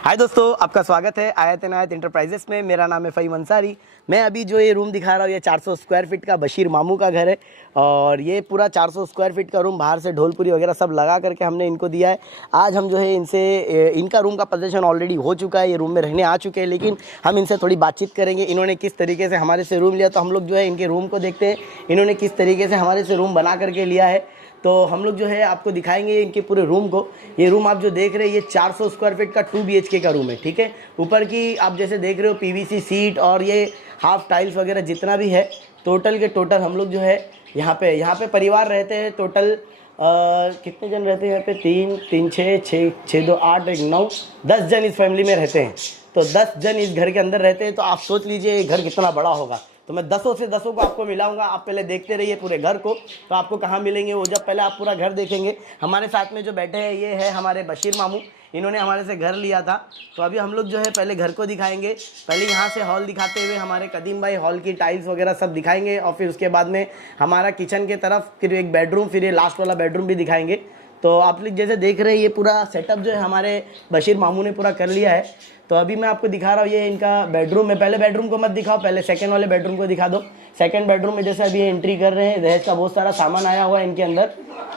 हाय दोस्तों, आपका स्वागत है आयत इनायत इंटरप्राइजेस में। मेरा नाम है फ़हीम अंसारी। मैं अभी जो ये रूम दिखा रहा हूँ ये 400 स्क्वायर फीट का बशीर मामू का घर है और ये पूरा 400 स्क्वायर फीट का रूम बाहर से ढोलपुरी वगैरह सब लगा करके हमने इनको दिया है। आज हम जो है इनसे इनका रूम का पोजीशन ऑलरेडी हो चुका है, ये रूम में रहने आ चुके हैं, लेकिन हम इनसे थोड़ी बातचीत करेंगे। इन्होंने किस तरीके से हमारे से रूम लिया, तो हम लोग जो है इनके रूम को देखते हैं, इन्होंने किस तरीके से हमारे से रूम बना करके लिया है। तो हम लोग जो है आपको दिखाएंगे इनके पूरे रूम को। ये रूम आप जो देख रहे हैं ये 400 स्क्वायर फीट का 2 BHK का रूम है, ठीक है। ऊपर की आप जैसे देख रहे हो PVC सीट और ये हाफ टाइल्स वगैरह जितना भी है टोटल के टोटल हम लोग जो है यहाँ पे परिवार रहते हैं। टोटल कितने जन रहते हैं यहाँ पे? 3 3 6 6 2 8 1 9 10 जन इस फैमिली में रहते हैं। तो 10 जन इस घर के अंदर रहते हैं, तो आप सोच लीजिए ये घर कितना बड़ा होगा। तो मैं 10 से 10 को आपको मिलाऊंगा। आप पहले देखते रहिए पूरे घर को, तो आपको कहाँ मिलेंगे वो जब पहले आप पूरा घर देखेंगे। हमारे साथ में जो बैठे हैं ये है हमारे बशीर मामू, इन्होंने हमारे से घर लिया था। तो अभी हम लोग जो है पहले घर को दिखाएंगे। पहले यहाँ से हॉल दिखाते हुए हमारे कदीम भाई हॉल की टाइल्स वगैरह सब दिखाएंगे और फिर उसके बाद में हमारा किचन के तरफ फिर एक बेडरूम, फिर ये लास्ट वाला बेडरूम भी दिखाएंगे। तो आप लोग जैसे देख रहे हैं ये पूरा सेटअप जो है हमारे बशीर मामू ने पूरा कर लिया है। तो अभी मैं आपको दिखा रहा हूँ ये इनका बेडरूम है। पहले बेडरूम को मत दिखाओ, पहले सेकंड वाले बेडरूम को दिखा दो। सेकंड बेडरूम में जैसे अभी एंट्री कर रहे हैं, दहेज का बहुत सारा सामान आया हुआ है इनके अंदर।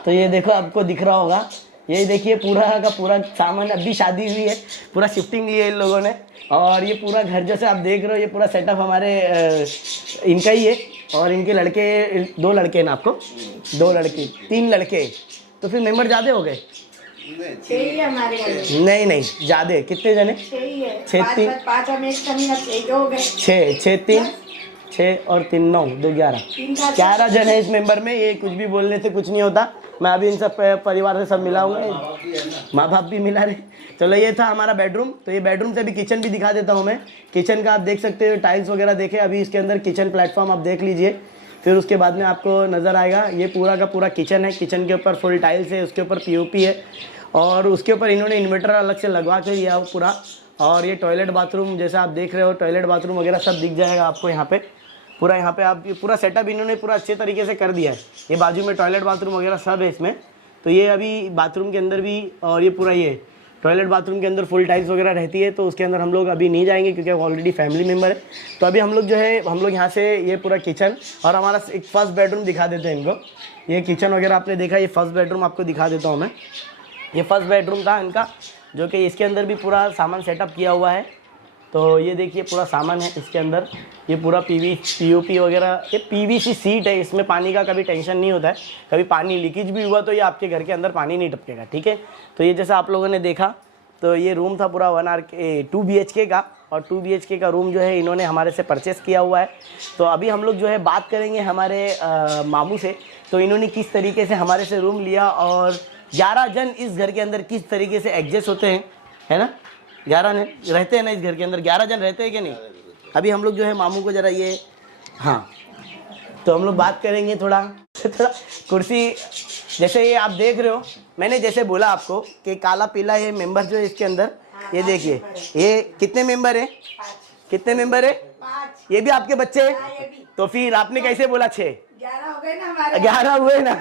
तो ये देखो आपको दिख रहा होगा, ये देखिए पूरा का पूरा सामान, अभी शादी हुई है, पूरा शिफ्टिंग ली है इन लोगों ने। और ये पूरा घर जैसे आप देख रहे हो ये पूरा सेटअप हमारे इनका ही है। और इनके लड़के 2 लड़के ना आपको, 2 लड़के 3 लड़के, तो फिर मेंबर ज़्यादा हो गए? नहीं ज़्यादा। कितने जने? 6 और 3 9 2 11 जन है इस मेंबर में। ये कुछ भी बोलने से कुछ नहीं होता। मैं अभी इन सब परिवार से सब मिलाऊंगा, माँ बाप भी मिला रहे। चलो ये था हमारा बेडरूम। तो ये बेडरूम से अभी किचन भी दिखा देता हूँ मैं। किचन का आप देख सकते हो, टाइल्स वगैरह देखे। अभी इसके अंदर किचन प्लेटफॉर्म आप देख लीजिए, फिर उसके बाद में आपको नज़र आएगा ये पूरा का पूरा किचन है। किचन के ऊपर फुल टाइल्स है, उसके ऊपर POP है और उसके ऊपर इन्होंने इन्वर्टर अलग से लगवा के लिया हो पूरा। और ये टॉयलेट बाथरूम जैसा आप देख रहे हो, टॉयलेट बाथरूम वगैरह सब दिख जाएगा आपको यहाँ पे। पूरा यहाँ पे आप ये पूरा सेटअप इन्होंने पूरा अच्छे तरीके से कर दिया है। ये बाजू में टॉयलेट बाथरूम वगैरह सब है इसमें। तो ये अभी बाथरूम के अंदर भी, और ये पूरा ये टॉयलेट बाथरूम के अंदर फुल टाइल्स वगैरह रहती है। तो उसके अंदर हम लोग अभी नहीं जाएंगे क्योंकि ऑलरेडी फैमिली मेम्बर है। तो अभी हम लोग जो है हम लोग यहाँ से ये पूरा किचन और हमारा एक फर्स्ट बेडरूम दिखा देते हैं इनको। ये किचन वगैरह आपने देखा, ये फर्स्ट बेडरूम आपको दिखा देता हूँ मैं। ये फर्स्ट बेडरूम था इनका, जो कि इसके अंदर भी पूरा सामान सेटअप किया हुआ है। तो ये देखिए पूरा सामान है इसके अंदर। ये पूरा POP वगैरह, ये PVC सीट है, इसमें पानी का कभी टेंशन नहीं होता है। कभी पानी लीकेज भी हुआ तो ये आपके घर के अंदर पानी नहीं टपकेगा, ठीक है। तो ये जैसा आप लोगों ने देखा, तो ये रूम था पूरा 2 BHK का। और 2 BHK का रूम जो है इन्होंने हमारे से परचेस किया हुआ है। तो अभी हम लोग जो है बात करेंगे हमारे मामू से, तो इन्होंने किस तरीके से हमारे से रूम लिया और 11 जन इस घर के अंदर किस तरीके से एडजस्ट होते हैं, है ना। 11 रहते हैं ना इस घर के अंदर, 11 जन रहते हैं कि नहीं। अभी हम लोग जो है मामू को ज़रा ये, हाँ, तो हम लोग बात करेंगे थोड़ा कुर्सी जैसे ये आप देख रहे हो। मैंने जैसे बोला आपको कि काला पीला ये मेंबर जो है इसके अंदर, ये देखिए ये कितने मेंबर है? कितने मेंबर है? 5। ये भी आपके बच्चे हैं? तो फिर आपने कैसे बोला 6? 11 हो गए ना हमारे। 11 हुए ना।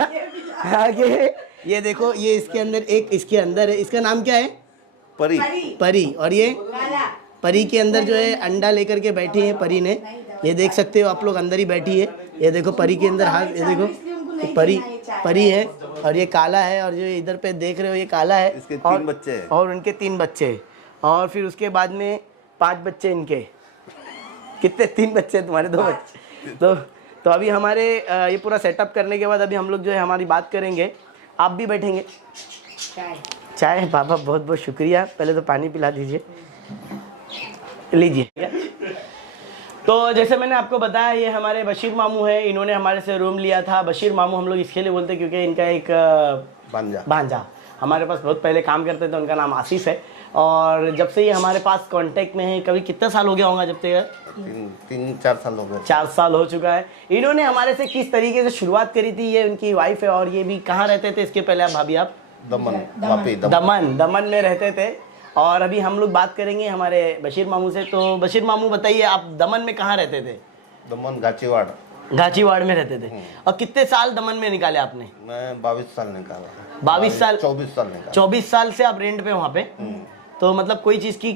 ये देखो, ये इसके अंदर एक इसके अंदर है, इसका नाम क्या है? परी। और ये परी के अंदर जो है अंडा लेकर के बैठी है परी ने। ये देख सकते हो आप लोग, अंदर ही बैठी है। ये देखो परी के अंदर हाथ, ये देखो परी है। और ये काला है, और जो इधर पे देख रहे हो ये काला है। इसके 3 बच्चे हैं और उनके 3 बच्चे हैं। और फिर उसके बाद में 5 बच्चे इनके। कितने? 3 बच्चे, तुम्हारे 2 बच्चे। तो अभी हमारे ये पूरा सेटअप करने के बाद अभी हम लोग जो है हमारी बात करेंगे। आप भी बैठेंगे? चाय पापा, बहुत बहुत शुक्रिया। पहले तो पानी पिला दीजिए, लीजिए। तो जैसे मैंने आपको बताया ये हमारे बशीर मामू है, इन्होंने हमारे से रूम लिया था। बशीर मामू हम लोग इसके लिए बोलते हैं क्योंकि इनका एक भांजा हमारे पास बहुत पहले काम करते थे, उनका नाम आसिफ है। और जब से ये हमारे पास कांटेक्ट में है, कभी कितना साल हो गया होगा जब से? 3-4 साल हो गए। 4 साल हो चुका है। इन्होंने हमारे से किस तरीके से शुरुआत करी थी, ये उनकी वाइफ है। और ये भी कहाँ रहते थे इसके पहले? आप भाभी, आप दमन में रहते थे। और अभी हम लोग बात करेंगे हमारे बशीर मामू से। तो बशीर मामू बताइए, आप दमन में कहाँ रहते थे? दमन गाचीवाड़। घाचीवाड़ में रहते थे। और कितने साल दमन में निकाले आपने? मैं 22 साल निकाला। 22 साल? 24 साल निकाला। 24 साल से आप रेंट पे वहाँ पे? तो मतलब कोई चीज़ की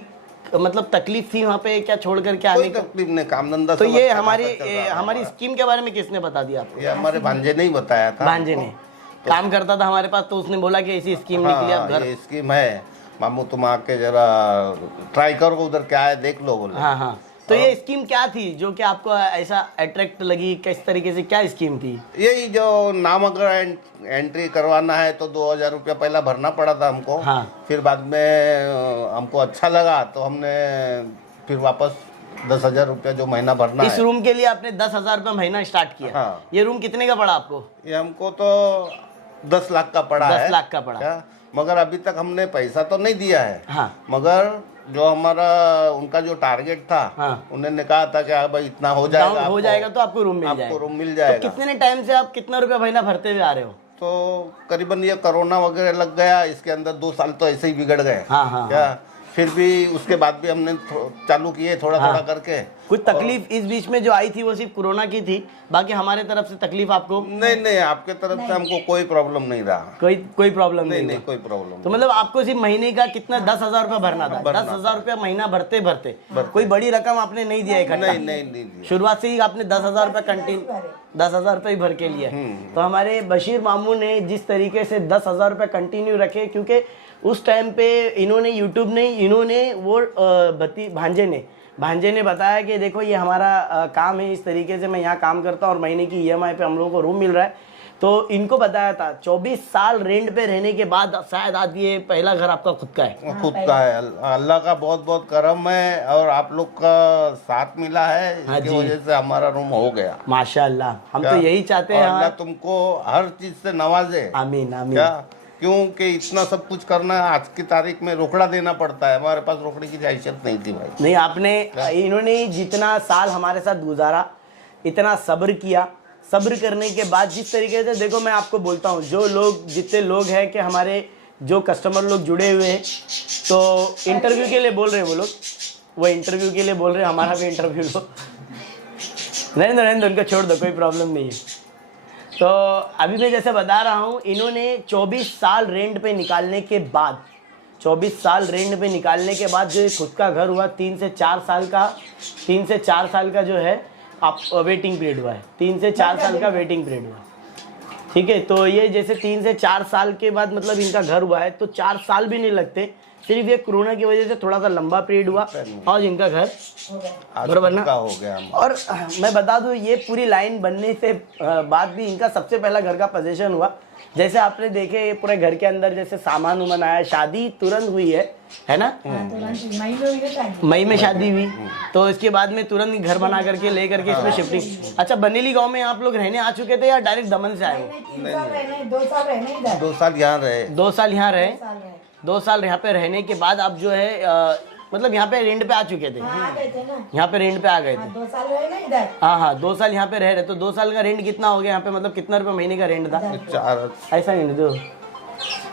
मतलब तकलीफ थी वहाँ पे क्या छोड़ करके आने कोई का? तकलीफ नहीं, काम धंधा तो सब ये अच्छा हमारी खासा चल रहा था हमारी हमारा। स्कीम के बारे में किसने बता दिया आपको? ये हमारे भांजे ने ही बताया था। भांजे ने काम करता था हमारे पास, तो उसने बोला कि ऐसी स्कीम निकली, आप हाँ, घर। ये स्कीम है, मामू तुम आके जरा ट्राई करो, उधर क्या है देख लो बोले। हाँ हाँ, तो ये स्कीम क्या थी जो कि आपको ऐसा अट्रैक्ट लगी, किस तरीके से, क्या स्कीम थी? यही जो नाम अगर एंट्री करवाना है तो 2000 रुपया पहला भरना पड़ा था हमको। हाँ। फिर बाद में हमको अच्छा लगा तो हमने फिर वापस 10,000 रुपया जो महीना भरना इस है। रूम के लिए आपने 10,000 रुपये महीना स्टार्ट किया। हाँ। ये रूम कितने का पड़ा आपको? ये हमको तो 10 लाख का पड़ा 10 है। लाख का पड़ा। क्या? मगर अभी तक हमने पैसा तो नहीं दिया है। हाँ मगर जो हमारा उनका जो टारगेट था, हाँ। उन्होंने कहा था कि हाँ भाई इतना हो जाएगा, डाउन हो आपको- जाएगा तो आपको रूम मिल आपको जाएगा। रूम मिल तो जाएगा। कितने टाइम से आप कितना रुपया महीना भरते हुए आ रहे हो? तो करीबन ये कोरोना वगैरह लग गया, इसके अंदर 2 साल तो ऐसे ही बिगड़ गए। हाँ, हाँ, क्या? फिर भी उसके बाद भी हमने चालू किए थोड़ा थोड़ा करके। कुछ तकलीफ इस बीच में जो आई थी वो सिर्फ कोरोना की थी, बाकी हमारे तरफ से तकलीफ आपको नहीं नहीं, आपके तरफ से हमको कोई प्रॉब्लम नहीं रहा। कोई प्रॉब्लम नहीं नहीं नहीं, हुआ। कोई प्रॉब्लम तो मतलब आपको सिर्फ महीने का कितना 10,000 रुपया भरना था? 10,000 रुपया महीना भरते भरते कोई बड़ी रकम आपने नहीं दिया इकट्ठा? नहीं नहीं नहीं दिया। शुरुआत से ही आपने 10,000 रुपया कंटिन्यू 10,000 रुपये ही भर के लिया। तो हमारे बशीर मामू ने जिस तरीके से 10,000 रुपये कंटिन्यू रखे, क्योंकि उस टाइम पे इन्होंने यूट्यूब नहीं, इन्होंने वो भांजे ने बताया कि देखो ये हमारा काम है, इस तरीके से मैं यहाँ काम करता हूँ और महीने की EMI पे हम लोगों को रूम मिल रहा है। तो इनको बताया था 24 साल रेंट पे रहने के बाद शायद आज ये पहला घर आपका खुद का है। खुद का है। अल्लाह का बहुत बहुत करम है और आप लोग का साथ मिला है, हाँ इसकी जी। वजह से हमारा रूम हो गया। माशाअल्लाह, हम तो क्या? यही चाहते और हैं। अल्लाह हाँ। तुमको हर चीज से नवाजे। आमीन आमीन। क्या? क्योंकि इतना सब कुछ करना आज की तारीख में रोकड़ा देना पड़ता है, हमारे पास रोकड़े की हैसियत नहीं थी भाई। नहीं, आपने इन्होंने जितना साल हमारे साथ गुजारा, इतना सब्र किया, सब्र करने के बाद जिस तरीके से, देखो मैं आपको बोलता हूँ, जो लोग जितने लोग हैं कि हमारे जो कस्टमर लोग जुड़े हुए हैं, तो इंटरव्यू के लिए बोल रहे हैं वो लोग, वो इंटरव्यू के लिए बोल रहे हैं, हमारा भी इंटरव्यू लो। नहीं, उनको छोड़ दो, कोई प्रॉब्लम नहीं है। तो अभी मैं जैसे बता रहा हूँ, इन्होंने 24 साल रेंट पे निकालने के बाद, 24 साल रेंट पे निकालने के बाद जो खुद का घर हुआ, 3 से 4 साल का जो है आप वेटिंग पीरियड हुआ है। 3 से 4 साल का वेटिंग पीरियड हुआ, ठीक है। तो ये जैसे 3 से 4 साल के बाद मतलब इनका घर हुआ है, तो 4 साल भी नहीं लगते, सिर्फ ये कोरोना की वजह से थोड़ा सा लंबा पीरियड हुआ और इनका घर आज बराबर खुद ना? का हो गया हम। और मैं बता दूं, ये पूरी लाइन बनने से बाद भी इनका सबसे पहला घर का पोजीशन हुआ। जैसे आपने देखे ये पूरे घर के अंदर जैसे सामान उमान आया, शादी तुरंत हुई है ना? मई में शादी हुई, तो इसके बाद में तुरंत ही घर बना करके ले करके इसमें शिफ्टिंग। अच्छा, बनेली गांव में आप लोग रहने आ चुके थे या डायरेक्ट दमन से आए हो? 2 साल यहाँ रहे। 2 साल यहाँ रहे। 2 साल यहाँ पे रहने के बाद आप जो है मतलब यहाँ पे रेंट पे आ चुके थे? यहाँ पे रेंट पे आ गए थे। 2 साल रहे ना इधर। हाँ, 2 साल यहाँ पे रह रहे। तो 2 साल का रेंट कितना हो गया यहाँ पे, मतलब कितना रुपए महीने का रेंट था? 4 ऐसा नहीं दो।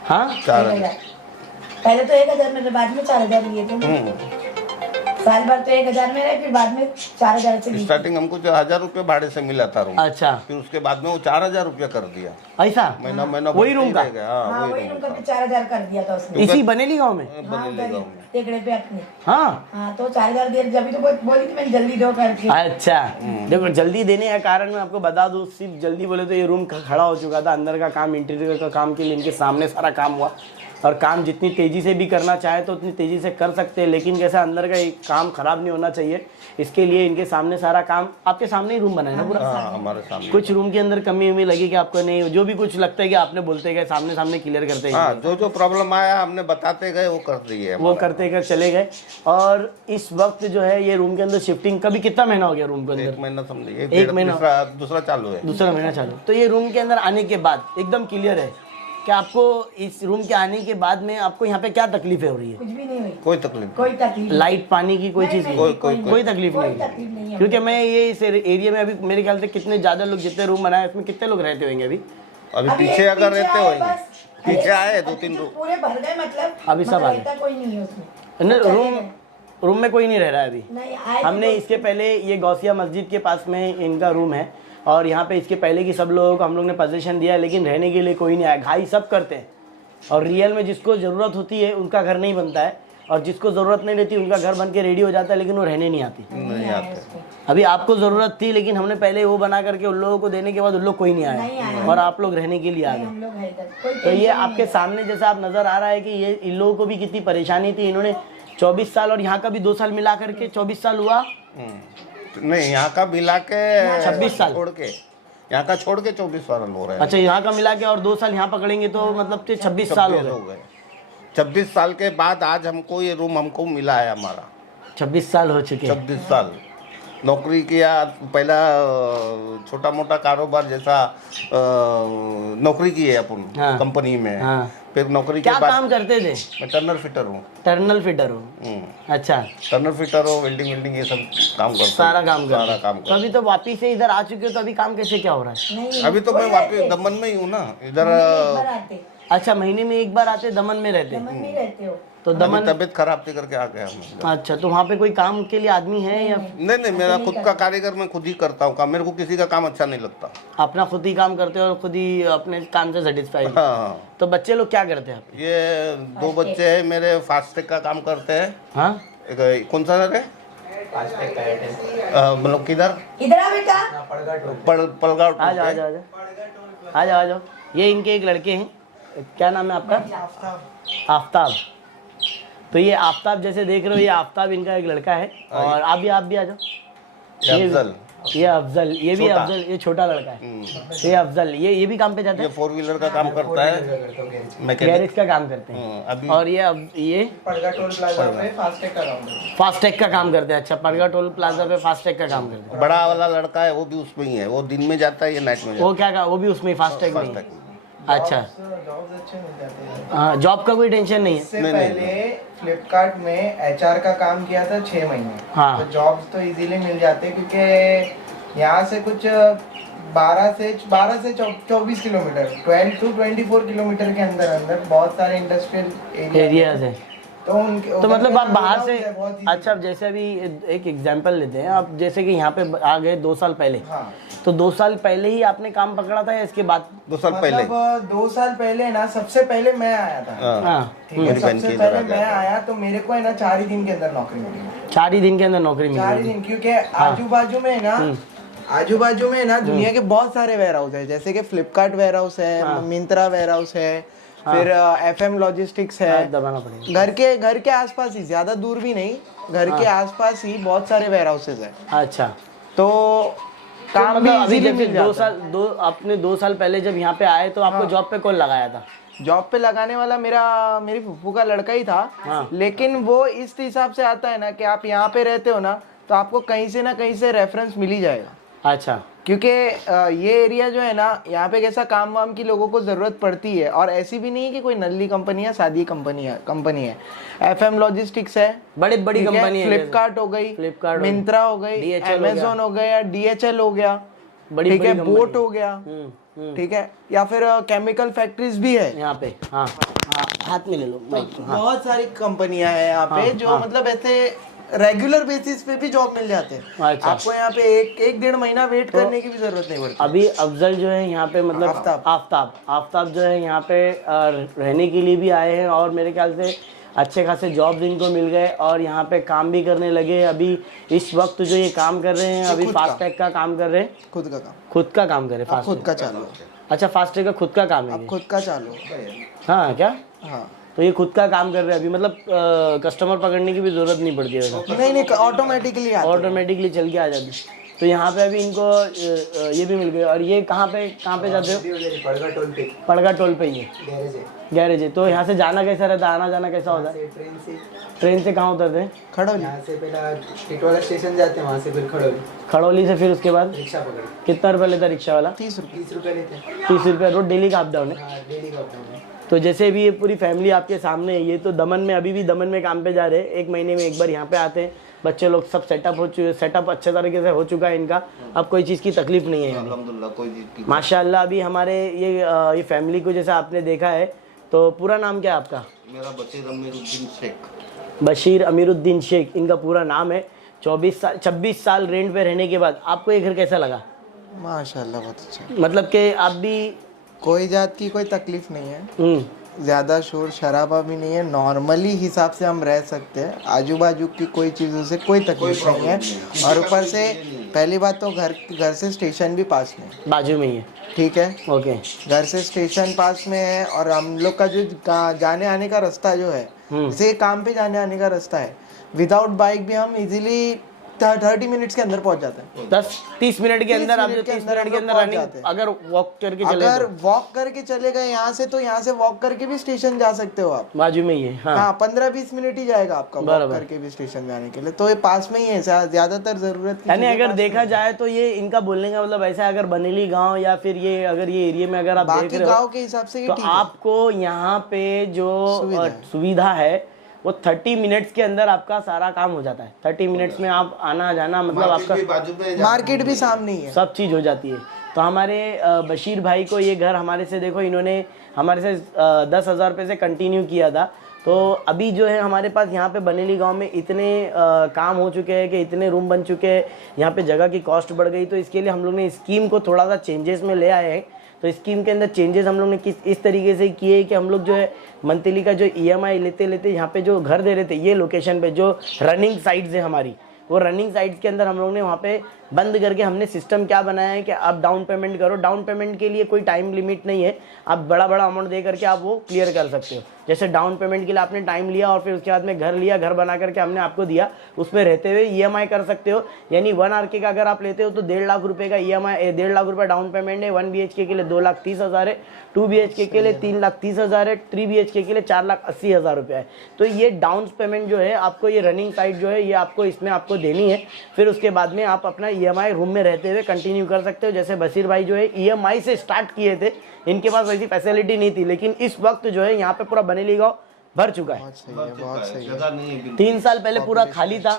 हाँ, 4 पहले तो 1,000 में, बाद में 4,000 लिए थे। साल भर तो 1,000 में रहे, फिर बाद में 4,000 से लिए। स्टार्टिंग हमको जो 1,000 रुपया भाड़े से मिला था रूम, अच्छा, फिर उसके बाद में वो 4,000 रुपया कर दिया। ऐसा महीना वही रूम का? हाँ, वही रूम का भी 4,000 कर दिया था उसने। इसी बनेली गांव में? हाँ, उधर ही, टेकड़े पे अपने। हाँ, हाँ, तो 4,000 दिया, जब तो बोली थी मैं जल्दी दो करके। अच्छा। देखो, जल्दी देने का कारण मैं आपको बता दूं, सिर्फ जल्दी बोले तो ये रूम खड़ा हो चुका था, अंदर का काम, इंटीरियर का काम के लिए इनके सामने सारा काम हुआ। और काम जितनी तेज़ी से भी करना चाहे तो उतनी तेज़ी से कर सकते हैं, लेकिन कैसा अंदर का एक काम खराब नहीं होना चाहिए, इसके लिए इनके सामने सारा काम, आपके सामने ही रूम बना है ना पूरा? हाँ, हमारे सामने। कुछ रूम के अंदर कमी वमी लगी कि आपको? नहीं, जो भी कुछ लगता है कि आपने बोलते गए, सामने क्लियर करते गए। हाँ, जो प्रॉब्लम आया हमने बताते गए, वो कर दिए, वो करते कर चले गए। और इस वक्त जो है ये रूम के अंदर शिफ्टिंग कभी कितना महीना हो गया रूम के अंदर? 1 महीना समझिए, एक महीना। दूसरा चालू है। दूसरा महीना चालू। तो ये रूम के अंदर आने के बाद एकदम क्लियर है कि आपको इस रूम के आने के बाद में आपको यहाँ पे क्या तकलीफें हो रही है? कुछ भी नहीं हुई, कोई तकलीफ कोई तकलीफ नहीं। लाइट पानी की कोई चीज़ नहीं? कोई तकलीफ कोई नहीं? तकलीफ नहीं है। क्योंकि मैं ये इस एरिया में अभी मेरे ख्याल से कितने ज़्यादा लोग, जितने रूम बनाए उसमें कितने लोग रहते होंगे अभी? अभी अभी पीछे एक अगर पीछे रहते आए होंगे, बस। पीछे आए अभी 2-3 तो रूम। पूरे भर गए, मतलब अभी सब आ गए। रहता कोई नहीं है उसमें। रूम में कोई नहीं रह रहा है अभी? नहीं आए थे हमने तो- इसके पहले ये गौसिया मस्जिद के पास में इनका रूम है, और यहाँ पे इसके पहले की सब लोगों को हम लोग ने पोजीशन दिया है, लेकिन रहने के लिए कोई नहीं आया। घाई सब करते हैं, और रियल में जिसको ज़रूरत होती है उनका घर नहीं बनता है, और जिसको ज़रूरत नहीं रहती उनका घर बन के रेडी हो जाता है लेकिन वो रहने नहीं आती। नहीं आते। अभी आपको ज़रूरत थी लेकिन हमने पहले वो बना करके उन लोगों को देने के बाद उन लोग कोई नहीं आया और आप लोग रहने के लिए आ गए। हम लोग है इधर, कोई तो ये आपके सामने जैसा आप नज़र आ रहा है कि ये इन लोगों को भी कितनी परेशानी थी। इन्होंने 24 साल और यहाँ का भी 2 साल मिला करके 24 साल हुआ। नहीं, यहाँ का मिला के 26 साल छोड़ के, यहाँ का छोड़ के 24 साल हो रहे हैं। अच्छा, यहाँ का मिला के और 2 साल यहाँ पकड़ेंगे तो मतलब 26 साल हो गए। 26 साल के बाद आज हमको ये रूम हमको मिला है हमारा। 26 साल हो चुके हैं। 26 साल नौकरी किया, पहला छोटा मोटा कारोबार जैसा नौकरी की है अपन हाँ। कंपनी में। हाँ। फिर नौकरी क्या के बाद काम करते थे? मैं टर्नर फिटर हूँ। टर्नल फिटर हो। अच्छा, टर्नर फिटर हो, वेल्डिंग वेल्डिंग ये सब काम करता हूँ। सारा काम सारा करते काम तो अभी तो वापिस से इधर आ चुके हो तो अभी काम कैसे क्या हो रहा है? नहीं, अभी तो मैं कोई वापिस रहते, दमन में ही हूँ ना इधर। एक बार आते, अच्छा, महीने में एक बार आते, दमन में रहते दमन में रहते हो। तो दमन दमन। तबीयत खराब थी करके आ गया हूँ। अच्छा, तो वहाँ पे कोई काम के लिए आदमी है या नहीं, मेरा खुद का कारीगर, मैं खुद ही करता हूँ काम। मेरे को किसी का काम अच्छा नहीं लगता। अपना खुद ही काम करते हो और खुद ही अपने काम से सेटिस्फाइड? हाँ। तो बच्चे लोग क्या करते हैं आपके? ये 2 बच्चे हैं मेरे, फास्टैग का काम करते हैं। हाँ, एक कौन सा है मतलब किधर? इधर आ बेटा। पलगाव। आ जाओ आ जाओ आ जाओ आ जाओ। ये इनके एक लड़के हैं, क्या नाम है आपका? आफ्ताब। तो ये आफ्ताब जैसे देख रहे हो, ये आफ्ताब इनका एक लड़का है। और आप भी आ जाओ। ये अफजल, ये भी अफजल, ये छोटा लड़का है। ये अफजल, ये भी काम पे जाता ये है, 4 व्हीलर का काम करता है, मैकेनिक। गैरेज का काम करते हैं। अभी और ये पड़गा टोल प्लाजा पे फास्टैग का काम करते हैं। फास्टैग का काम करते हैं। अच्छा, पड़गा टोल प्लाजा पे फास्टैग का काम करते हैं। बड़ा वाला लड़का है वो भी उसमें ही है, वो दिन में जाता है, ये नाइट में वो क्या वो भी उसमें फास्टैग में ही है? अच्छा, जॉब्स अच्छे मिल जाते हैं। हाँ, जॉब का कोई टेंशन नहीं है। इससे नहीं, पहले फ्लिपकार्ट में एचआर का काम किया था 6 महीने। हाँ। तो जॉब्स तो इजीली मिल जाते हैं क्योंकि यहाँ से कुछ 12 से 24 किलोमीटर, 12 to 24 किलोमीटर के अंदर बहुत सारे इंडस्ट्रियल एरियाज है। तो उनके तो मतलब आप बाहर jobs से, है, बहुत easy। अच्छा, जैसे अभी एक एग्जांपल लेते हैं आप, जैसे कि यहाँ पे आ गए 2 साल पहले। हाँ। तो 2 साल पहले ही आपने काम पकड़ा था या इसके बाद? 2 साल पहले। मतलब 2 साल पहले ना, सबसे पहले मैं आया था। हाँ, ठीक है, मेरी बहन सबसे के इधर आ पहले गया मैं था। आया तो मेरे को है ना 4 ही दिन के अंदर नौकरी मिली। 4 ही दिन के अंदर नौकरी मिल 4 ही गई। दिन, क्योंकि आजू बाजू में ना, आजू बाजू में ना दुनिया के बहुत सारे वेयर हाउस है, जैसे कि फ्लिपकार्ट वेयर हाउस है, मिंत्रा वेयर हाउस है, फिर FM लॉजिस्टिक्स है। दबाना पड़ेगा। घर के आसपास ही, ज्यादा दूर भी नहीं, घर के आसपास ही बहुत सारे वेयर हाउसेज है। अच्छा, तो काम भी मतलब अभी easily जब मिल जाता है। आपने 2 साल पहले जब यहाँ पे आए तो आपको जॉब पे कौन लगाया था? जॉब पे लगाने वाला मेरी फूफू का लड़का ही था। हाँ। लेकिन वो इस हिसाब से आता है ना कि आप यहाँ पे रहते हो ना, तो आपको कहीं से ना कहीं से रेफरेंस मिल ही जाएगा। अच्छा, क्योंकि ये एरिया जो है ना, यहाँ पे कैसा काम वाम की लोगों को जरूरत पड़ती है, और ऐसी भी नहीं है कि कोई नल्ली कंपनी है, सादी कंपनी है। FM लॉजिस्टिक्स है, बड़ी ठीक है? कंपनी है। फ्लिपकार्ट हो गई, फ्लिपकार्ट, मिंत्रा हो गई, DHL हो अमेजोन हो गया, DHL हो गया, बड़ी ठीक है, कंपनी बोट हो गया, ठीक है, या फिर केमिकल फैक्ट्रीज भी है। यहाँ पे। हाँ, हाथ में ले लो माइक। बहुत सारी कंपनियां हैं यहाँ पे जो मतलब ऐसे रेगुलर बेसिस पे भी जॉब मिल जाते हैं। अच्छा। आपको यहाँ पे एक 1.5 महीना वेट करने की भी जरूरत नहीं पड़ती। अभी अफजल जो है यहाँ पे, मतलब आफ्ताब जो है यहाँ पे रहने के लिए भी आए हैं और मेरे ख्याल से अच्छे खासे जॉब इनको मिल गए और यहाँ पे काम भी करने लगे। अभी इस वक्त जो ये काम कर रहे हैं, अभी फास्टैग का काम कर रहे हैं। खुद का काम कर रहे आप खुद का चालू। अच्छा, फास्टैग का खुद का काम है आप ये? खुद का चालू। हाँ, क्या? हाँ, तो ये खुद का काम कर रहे हैं अभी, मतलब कस्टमर पकड़ने की भी जरूरत नहीं पड़ती है, नहीं ऑटोमेटिकली आता है। ऑटोमेटिकली चल के आ जाती है। तो यहाँ पे अभी इनको ये भी मिल गए। और ये कहाँ पे जाते हो? पड़गा टोल पे ही है, गैरेज है। तो यहाँ से जाना कैसा रहता है, आना जाना कैसा होता है? ट्रेन से कहाँ उतरते हैं? खड़ोली। यहाँ से पहला टिटवाला स्टेशन जाते हैं, वहाँ से फिर खड़ौली से फिर उसके बाद रिक्शा पकड़ कितना रुपये लेता रिक्शा वाला? 30 रुपये 30 रुपये लेते हैं। 30 रुपये रोज डेली का अप डाउन है। हाँ, डेली का अपना। तो जैसे भी ये पूरी फैमिली आपके सामने है, ये तो दमन में अभी भी दमन में काम पे जा रहे हैं। 1 महीने में एक बार यहाँ पे आते हैं। बच्चे लोग सब सेटअप अच्छे तरीके से हो चुका है इनका। अब कोई चीज़ की तकलीफ नहीं है। अल्हम्दुलिल्लाह कोई चीज़ की माशाल्लाह। अभी हमारे ये फैमिली को जैसा आपने देखा है, तो पूरा नाम क्या है आपका? मेरा बशीर अमीरुद्दीन शेख। बशीर अमीरुद्दीन शेख इनका पूरा नाम है। 26 साल रेंट पे रहने के बाद आपको ये घर कैसा लगा? माशाल्लाह बहुत अच्छा। मतलब कि आप भी कोई जात की कोई तकलीफ नहीं है। ज़्यादा शोर शराबा भी नहीं है, नॉर्मली हिसाब से हम रह सकते हैं, आजू बाजू की कोई चीज़ों से कोई तकलीफ नहीं है। और ऊपर से पहली बात तो घर से स्टेशन भी पास में है, बाजू में ही है। ठीक है, ओके। घर से स्टेशन पास में है। और हम लोग का जो जाने आने का रास्ता जो है, जैसे काम पे जाने आने का रास्ता है, विदाउट बाइक भी हम इजीली 30 मिनट्स के अंदर पहुंच जाते हैं। 10-30 मिनट के अंदर आप जो 30 मिनट के अंदर रनिंग अगर वॉक करके चले अगर वॉक करके चले गए यहाँ से, तो यहाँ से वॉक करके भी स्टेशन जा सकते हो आप। बाजू में ही है। हाँ, हाँ 15-20 मिनट ही जाएगा आपका वॉक करके भी स्टेशन जाने के लिए, तो ये पास में ही है। ज्यादातर जरूरत की यानी चीजें अगर पास देखा जाए तो ये इनका बोलने का मतलब ऐसा है, अगर बनेली गांव या फिर ये अगर ये एरिया में अगर आप देख बाकी रहे गांव हो के हिसाब से ये तो ठीक है। आपको यहाँ पे जो सुविधा है वो 30 मिनट्स के अंदर आपका सारा काम हो जाता है। 30 मिनट्स में आप आना जाना मतलब आपका बाजू में मार्केट भी सामने ही है, सब चीज़ हो जाती है। तो हमारे बशीर भाई को ये घर हमारे से देखो इन्होंने हमारे से 10,000 रुपये से कंटिन्यू किया था। तो अभी जो है हमारे पास यहाँ पे बनेली गांव में इतने काम हो चुके हैं कि इतने रूम बन चुके हैं, यहाँ पे जगह की कॉस्ट बढ़ गई। तो इसके लिए हम लोग ने स्कीम को थोड़ा सा चेंजेस में ले आए हैं। तो स्कीम के अंदर चेंजेस हम लोग ने इस तरीके से किए कि हम लोग जो है मंथली का जो EMI लेते यहाँ पे जो घर दे रहे थे ये लोकेशन पे जो रनिंग साइट्स है हमारी, वो रनिंग साइट्स के अंदर हम लोग ने वहाँ पे बंद करके हमने सिस्टम क्या बनाया है कि आप डाउन पेमेंट करो। डाउन पेमेंट के लिए कोई टाइम लिमिट नहीं है, आप बड़ा अमाउंट दे करके आप वो क्लियर कर सकते हो। जैसे डाउन पेमेंट के लिए आपने टाइम लिया और फिर उसके बाद में घर लिया, घर बना करके हमने आपको दिया, उसमें रहते हुए EMI कर सकते हो। यानी 1 RK का अगर आप लेते हो तो 1.5 लाख रुपये का EMI 1.5 लाख रुपये डाउन पेमेंट है। 1 BHK के लिए 2,30,000 है, 2 BHK के लिए 3,30,000 है, 3 BHK के लिए 4,80,000 रुपये है। तो ये डाउन पेमेंट जो है आपको ये रनिंग साइट जो है ये आपको इसमें आपको देनी है। फिर उसके बाद में आप अपना EMI रूम में रहते हुए कंटिन्यू कर सकते हो। जैसे बशीर भाई जो है EMI से स्टार्ट किए थे, इनके पास वैसी फैसिलिटी नहीं थी, लेकिन इस वक्त जो है यहाँ पे पूरा बनेली गाँव भर चुका है। बहुत सही है। जगह नहीं है बिल्कुल। 3 साल पहले पूरा खाली था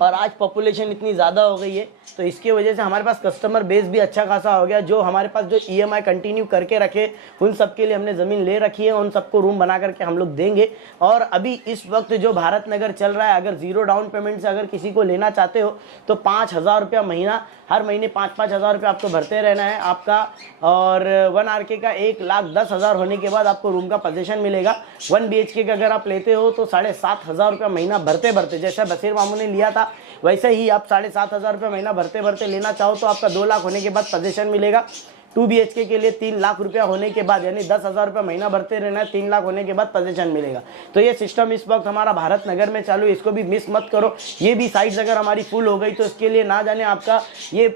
और आज पॉपुलेशन इतनी ज़्यादा हो गई है, तो इसकी वजह से हमारे पास कस्टमर बेस भी अच्छा खासा हो गया। जो हमारे पास जो EMI कंटिन्यू करके रखे उन सब के लिए हमने ज़मीन ले रखी है, उन सबको रूम बना करके हम लोग देंगे। और अभी इस वक्त जो भारत नगर चल रहा है, अगर 0 डाउन पेमेंट से अगर किसी को लेना चाहते हो तो 5,000 रुपया महीना, हर महीने 5,000 रुपये आपको भरते रहना है आपका। और 1 RK का 1,10,000 होने के बाद आपको रूम का पोजीशन मिलेगा। 1 BHK का अगर आप लेते हो तो 7,500 रुपया महीना भरते भरते, जैसा बशीर मामू ने लिया था वैसे ही आप 7,500 रुपये महीना भरते भरते लेना चाहो तो आपका 2 लाख होने के बाद पोजीशन मिलेगा। 2 BHK के लिए 3 लाख रुपया होने के बाद यानी 10,000 रुपये महीना भरते रहना है, 3 लाख होने के बाद पोजीशन मिलेगा। तो ये सिस्टम इस वक्त हमारा भारत नगर में चालू है, इसको भी मिस मत करो। ये भी साइट्स अगर हमारी फुल हो गई तो इसके लिए ना जाने आपका ये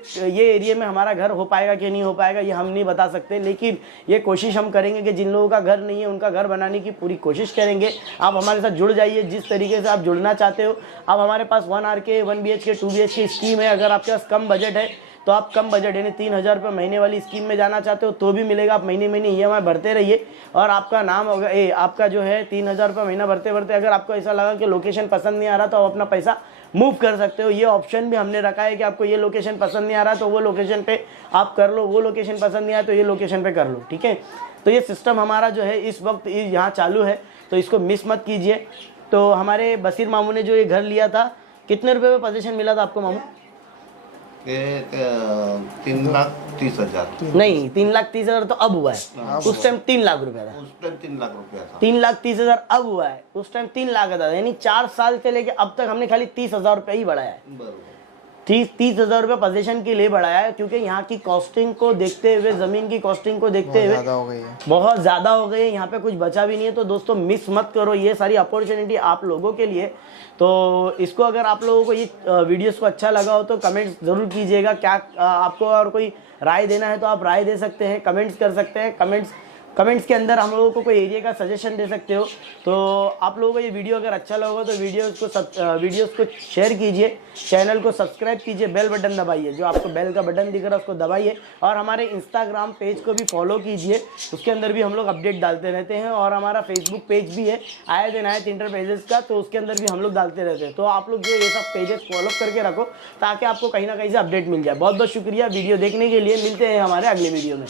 एरिया में हमारा घर हो पाएगा कि नहीं हो पाएगा ये हम नहीं बता सकते, लेकिन ये कोशिश हम करेंगे कि जिन लोगों का घर नहीं है उनका घर बनाने की पूरी कोशिश करेंगे। आप हमारे साथ जुड़ जाइए जिस तरीके से आप जुड़ना चाहते हो। अब हमारे पास 1 RK 1 BHK 2 BHK स्कीम है। अगर आपके पास कम बजट है तो आप कम बजट यानी 3,000 रुपये महीने वाली स्कीम में जाना चाहते हो तो भी मिलेगा। आप महीने महीने EMI भरते रहिए और आपका नाम होगा आपका जो है 3,000 रुपये महीना भरते भरते अगर आपको ऐसा लगा कि लोकेशन पसंद नहीं आ रहा तो आप अपना पैसा मूव कर सकते हो। ये ऑप्शन भी हमने रखा है कि आपको ये लोकेशन पसंद नहीं आ रहा तो वो लोकेशन पे आप कर लो, वो लोकेशन पसंद नहीं आया तो ये लोकेशन पे कर लो, ठीक है। तो ये सिस्टम हमारा जो है इस वक्त यहाँ चालू है, तो इसको मिस मत कीजिए। तो हमारे बशीर मामू ने जो ये घर लिया था, कितने रुपए में पोजीशन मिला था आपको मामू? 3,30,000। नहीं, 3,30,000 तो अब हुआ है, उस टाइम 3 लाख रुपया था। उस टाइम 3 लाख रुपया था। 3,30,000 अब हुआ है, उस टाइम 3 लाख था। यानी 4 साल से लेके अब तक हमने खाली 30,000 रुपया ही बढ़ाया है। बरोबर। 30,000 रुपये पोजीशन के लिए बढ़ाया है, क्योंकि यहाँ की कॉस्टिंग को देखते हुए, जमीन की कॉस्टिंग को देखते हुए ज़्यादा हो गई है, बहुत ज़्यादा हो गई है। यहाँ पे कुछ बचा भी नहीं है। तो दोस्तों मिस मत करो ये सारी अपॉर्चुनिटी आप लोगों के लिए। तो इसको अगर आप लोगों को ये वीडियोस को अच्छा लगा हो तो कमेंट्स ज़रूर कीजिएगा। क्या आपको और कोई राय देना है तो आप राय दे सकते हैं, कमेंट्स कर सकते हैं। कमेंट्स के अंदर हम लोगों को कोई एरिया का सजेशन दे सकते हो। तो आप लोगों को ये वीडियो अगर अच्छा लगा तो वीडियोस को शेयर कीजिए, चैनल को सब्सक्राइब कीजिए, बेल बटन दबाइए, जो आपको बेल का बटन दिख रहा है उसको दबाइए। और हमारे इंस्टाग्राम पेज को भी फॉलो कीजिए, उसके अंदर भी हम लोग अपडेट डालते रहते हैं। और हमारा फेसबुक पेज भी है आए दिन आए इंटरपेजेस का, तो उसके अंदर भी हम लोग डालते रहते हैं। तो आप लोग जो ये सब पेजेस फॉलो करके रखो ताकि आपको कहीं ना कहीं से अपडेट मिल जाए। बहुत बहुत शुक्रिया वीडियो देखने के लिए। मिलते हैं हमारे अगले वीडियो में।